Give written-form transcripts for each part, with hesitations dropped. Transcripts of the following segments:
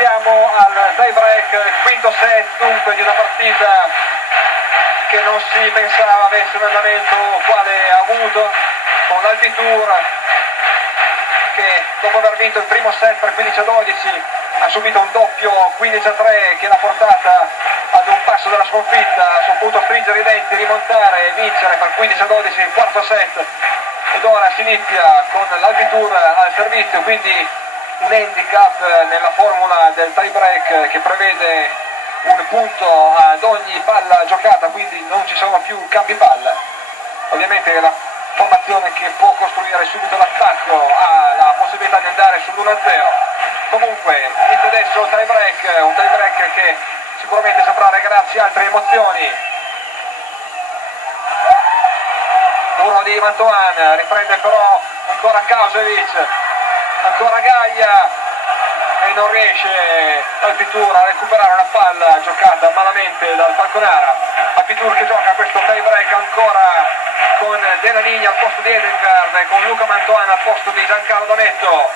siamo al tie break, quinto set dunque di una partita che non si pensava avesse un andamento quale ha avuto, con l'Alpitour che dopo aver vinto il primo set per 15-12 ha subito un doppio 15-3 che l'ha portata ad un passo dalla sconfitta, sono potuto stringere i denti, rimontare e vincere per 15-12 il quarto set, ed ora si inizia con l'Alpitour al servizio, quindi un handicap nella formula del tie break che prevede un punto ad ogni palla giocata, quindi non ci sono più cambi palla. Ovviamente la formazione che può costruire subito l'attacco ha la possibilità di andare sull'1-0. Comunque inizia adesso il tie break, un tie break che sicuramente saprà regalarci altre emozioni. Muro di Mantoan, riprende però ancora Kausevic, ancora Gaia, e non riesce Alpitour a recuperare una palla giocata malamente dal Falconara. Alpitour che gioca questo tie break ancora con Della Nigna al posto di Edengard e con Luca Mantoan al posto di Giancarlo D'Ametto.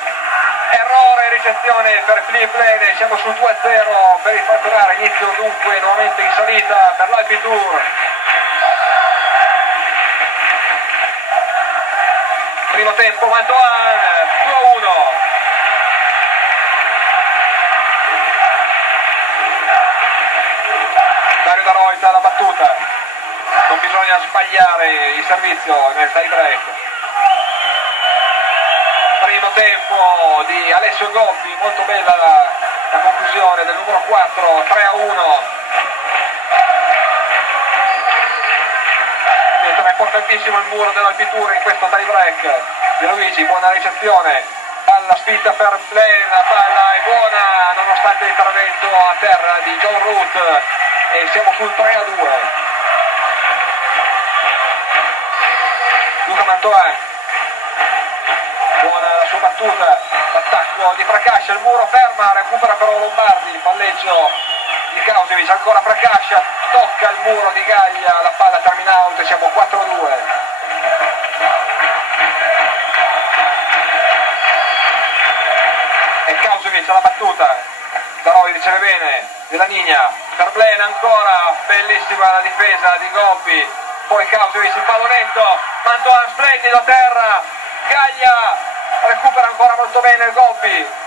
Errore, ricezione per Philippe Lene, siamo sul 2-0 per il Falconara, inizio dunque nuovamente in salita per l'Alpitour. Primo tempo Mantoan, 2-1. Dario Daroita alla battuta, non bisogna sbagliare il servizio nel tie break. Primo tempo di Alessio Gobbi, molto bella la conclusione del numero 4, 3-1. È importantissimo il muro dell'Alpitour in questo tie break. De Luigi, buona ricezione, palla spinta per Plain, la palla è buona nonostante l'intervento a terra di John Root e siamo sul 3-2. Luca Mantoan, buona la sua battuta, l'attacco di Prakascia, il muro ferma, recupera però Lombardi, il palleggio di Kausevic, ancora Prakascia, tocca il muro di Gaglia, la palla termina out e siamo 4-2. E Kausevic alla battuta, Daroi riceve bene, Della Nigna, per Blaine ancora, bellissima la difesa di Gobbi, poi Kausevic il pallonetto, Mantoan splendido a terra, Gaglia recupera ancora molto bene il Gobbi,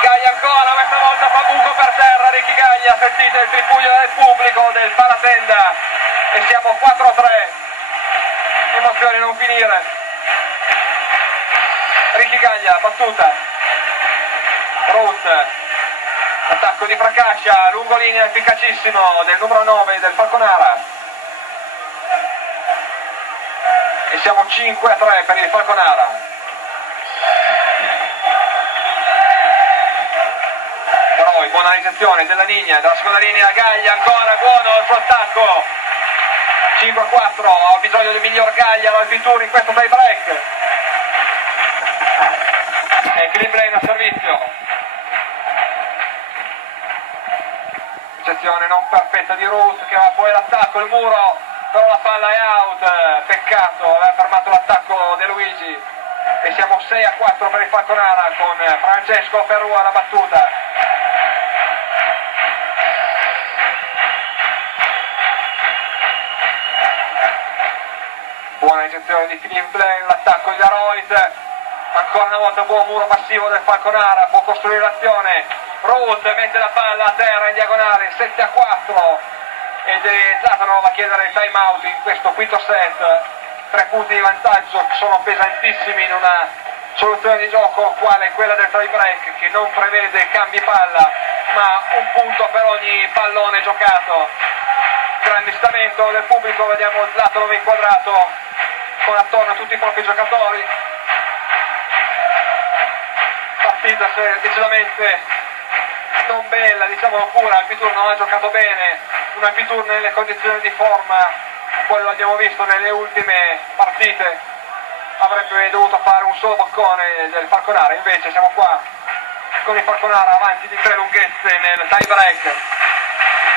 Gaglia ancora, questa volta fa buco per terra Ricky Gaglia, sentite il tripuglio del pubblico del Palatenda e siamo 4-3, emozioni non finire. Ricky Gaglia, battuta, Ruth, attacco di Prakascia, lungolinea efficacissimo del numero 9 del Falconara e siamo 5-3 per il Falconara. Daroi, buona ricezione della linea, dalla seconda linea Gaglia, ancora buono il suo attacco, 5-4, ha bisogno del miglior Gaglia l'Alpitour in questo tie break e Philippe Lane a servizio. Ricezione non perfetta di Ruth che va poi all'attacco, il muro, però la palla è out, peccato, aveva fermato l'attacco De Luigi e siamo 6-4 per il Falconara con Francesco Ferru alla battuta. Buona ricezione di Philippe Blaine, l'attacco di Daroit, ancora una volta buon muro passivo del Falconara, può costruire l'azione. Ruth mette la palla a terra in diagonale, 7-4 ed è Zatanov a chiedere il time out in questo quinto set. 3 punti di vantaggio che sono pesantissimi in una soluzione di gioco quale quella del tie break che non prevede cambi palla ma un punto per ogni pallone giocato. Grande stamento del pubblico, vediamo Zatanov inquadrato con attorno a tutti i propri giocatori. Partita decisamente non bella, diciamolo pure, Alpitour non ha giocato bene, un Alpitour nelle condizioni di forma, quello l'abbiamo visto nelle ultime partite, avrebbe dovuto fare un solo boccone del Falconara, invece siamo qua con il Falconara avanti di 3 lunghezze nel tie break,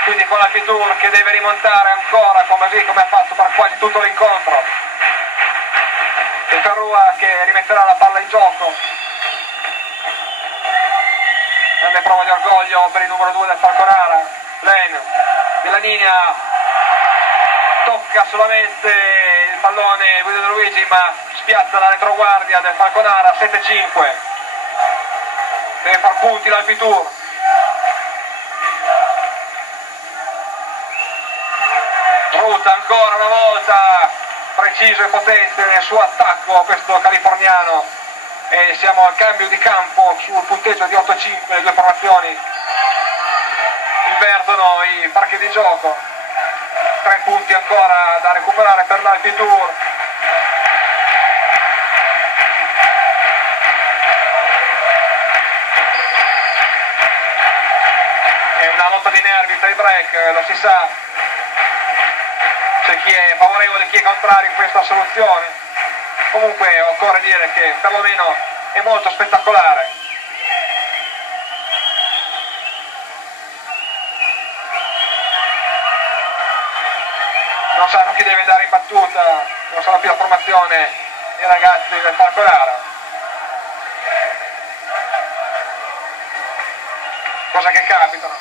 quindi con l'Alpitour che deve rimontare ancora come ha fatto per quasi tutto l'incontro, e Ferrua che rimetterà la palla in gioco. grande prova di orgoglio per il numero 2 del Falconara. Blaine della linea, tocca solamente il pallone Guido De Luigi, ma spiazza la retroguardia del Falconara. 7-5, deve far punti l'Alpitour. Ruth ancora una volta preciso e potente nel suo attacco, questo californiano, e siamo al cambio di campo sul punteggio di 8-5. Le due formazioni invertono i parchi di gioco. 3 punti ancora da recuperare per l'Alpitour. È una lotta di nervi tra i break, lo si sa. C'è chi è favorevole e chi è contrario in questa soluzione. Comunque occorre dire che perlomeno è molto spettacolare. Non sanno chi deve andare in battuta, non sanno più la formazione i ragazzi del Falconara. Cosa che capitano?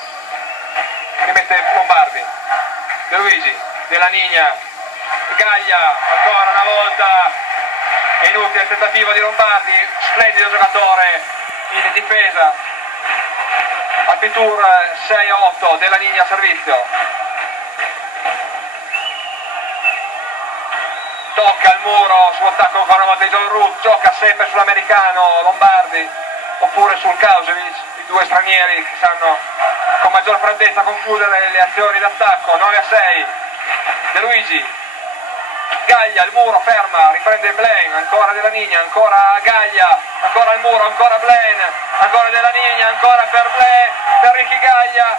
Rimette Lombardi, De Luigi, Della Nigna, Gaglia, ancora una volta, è inutile il tentativo di Lombardi, splendido giocatore in difesa. Alpitour 6-8, Della Nigna a servizio. Tocca il muro su attacco ancora una volta di John Ruth, gioca sempre sull'americano Lombardi oppure sul Kausevic, i due stranieri che sanno con maggior freddezza concludere le azioni d'attacco. 9-6, De Luigi, Gaglia, il muro, ferma, riprende Blaine, ancora Della Nigna, ancora Gaglia, ancora il muro, ancora Blaine, ancora Della Nigna, ancora per Blaine, per Ricky Gaglia,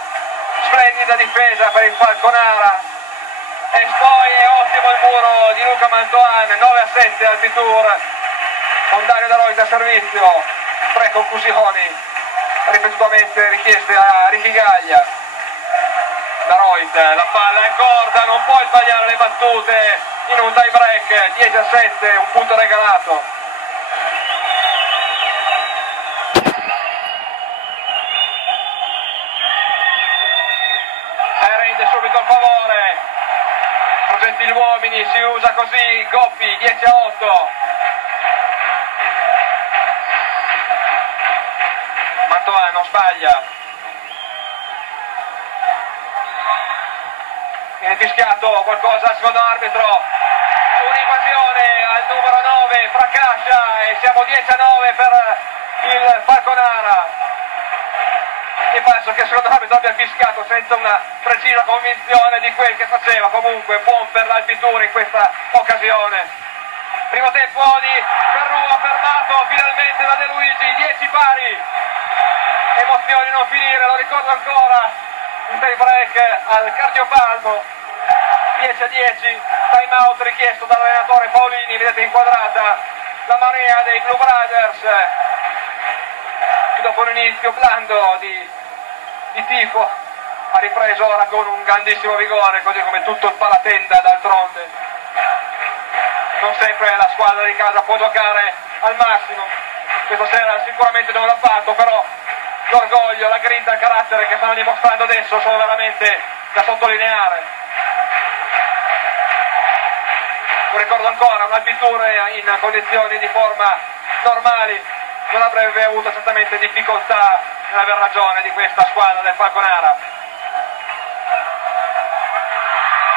splendida difesa per il Falconara. E poi è ottimo il muro di Luca Mantoan. 9-7 Alpitour, con Dario Daroit a servizio. 3 conclusioni ripetutamente richieste a Ricky Gaglia. Daroit, la palla è in corda, non puoi sbagliare le battute in un tie break. 10-7, un punto regalato. E rende subito il favore. Progetti gli uomini, si usa così, Goppi, 10-8. Mantoan non sbaglia. Viene fischiato qualcosa, secondo arbitro. Un'invasione al numero 9, Fracascia, e siamo 10-9 per il Falconara. E penso che secondo l'arbitro abbia fischiato senza una precisa convinzione di quel che faceva. Comunque buon per l'Alpitour in questa occasione. Primo tempo di Ferrua, fermato finalmente da De Luigi. 10 pari, emozioni non finire, lo ricordo ancora, un tie break al cardiopalmo. 10-10, time out richiesto dall'allenatore Paolini. Vedete inquadrata la marea dei Blue Brothers che dopo un inizio blando di tifo ha ripreso ora con un grandissimo vigore, così come tutto il palatenda d'altronde. Non sempre la squadra di casa può giocare al massimo, questa sera sicuramente non l'ha fatto, però l'orgoglio, la grinta, il carattere che stanno dimostrando adesso sono veramente da sottolineare. Lo ricordo ancora, un Alpitour in condizioni di forma normali non avrebbe avuto certamente difficoltà nell'aver ragione di questa squadra del Falconara.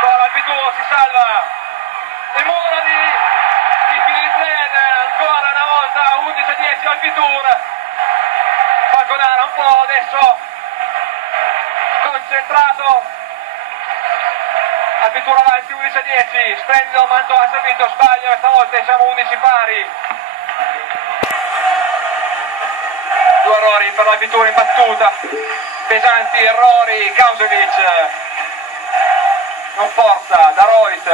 Ora l'Alpitour si salva, il muro di Philippe Blaine, ancora una volta 11-10 Alpitour. Falconara un po' adesso concentrato. Alpitour avanti 11-10, splendido Mantoan servito, sbaglia questa volta e siamo 11 pari. 2 errori per l'Alpitour in battuta, pesanti errori. Kausevic non forza, Daroit,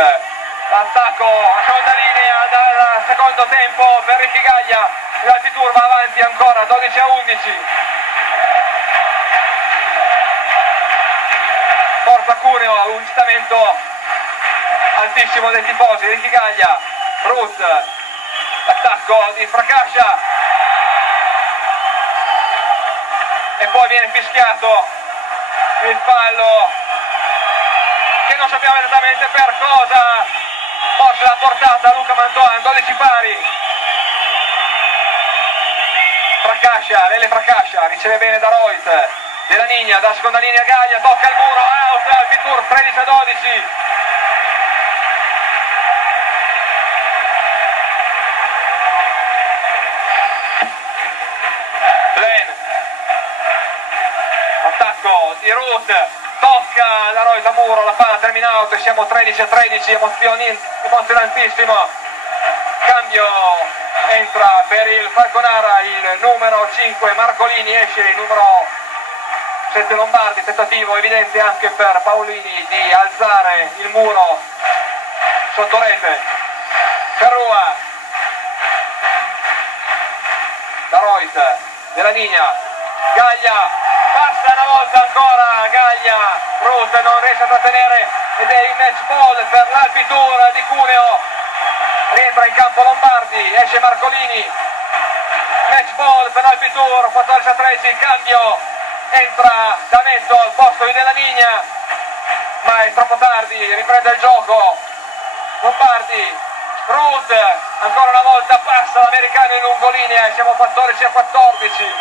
l'attacco a seconda linea dal secondo tempo per Ricky Gaglia. L'Alpitour va avanti ancora 12-11. Forza Cuneo, un incitamento altissimo dei tifosi. Ricky Gaglia, Ruth, l'attacco di Fracascia. e poi viene fischiato il fallo che non sappiamo esattamente per cosa, forse l'ha portata Luca Mantoan, 12 pari. Fracascia, Lele Fracascia, riceve bene da Reut, Della Nigna, da seconda linea Gaglia, tocca il muro, out, Alpitur 13-12. Glenn, attacco di Ruth, tocca la Reut a muro, la palla termina out e siamo 13-13, emozionantissimo. Cambio, entra per il Falconara il numero 5 Marcolini, esce il numero 7 Lombardi, tentativo evidente anche per Paolini di alzare il muro sotto rete. Ferrua, da Reut, Della Nigna, Gaglia, passa una volta ancora Gaglia, Ruth non riesce a trattenere ed è il match ball per l'Alpitur di Cuneo. Rientra in campo Lombardi, esce Marcolini, match ball per l'Alpitur, 14-13, cambio, entra D'Ametto al posto di Della Nigna, ma è troppo tardi, riprende il gioco Lombardi, Ruth, ancora una volta passa l'americano in lungolinea e siamo 14-14,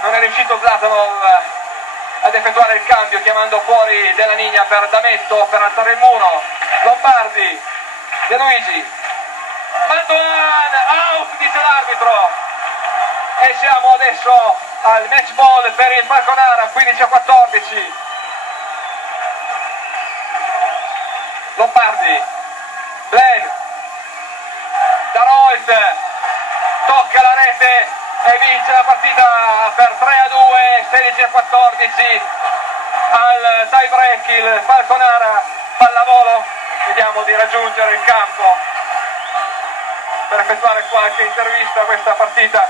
non è riuscito Zlatanov ad effettuare il cambio chiamando fuori Della Nigna per D'Ametto per alzare il muro. Lombardi, De Luigi, Mantoan, out dice l'arbitro e siamo adesso al match ball per il Falconara, 15-14. Lombardi, Glenn, da Reut, tocca la rete e vince la partita per 3-2, 16-14 al tie break il Falconara. Pallavolo, vediamo di raggiungere il campo per effettuare qualche intervista a questa partita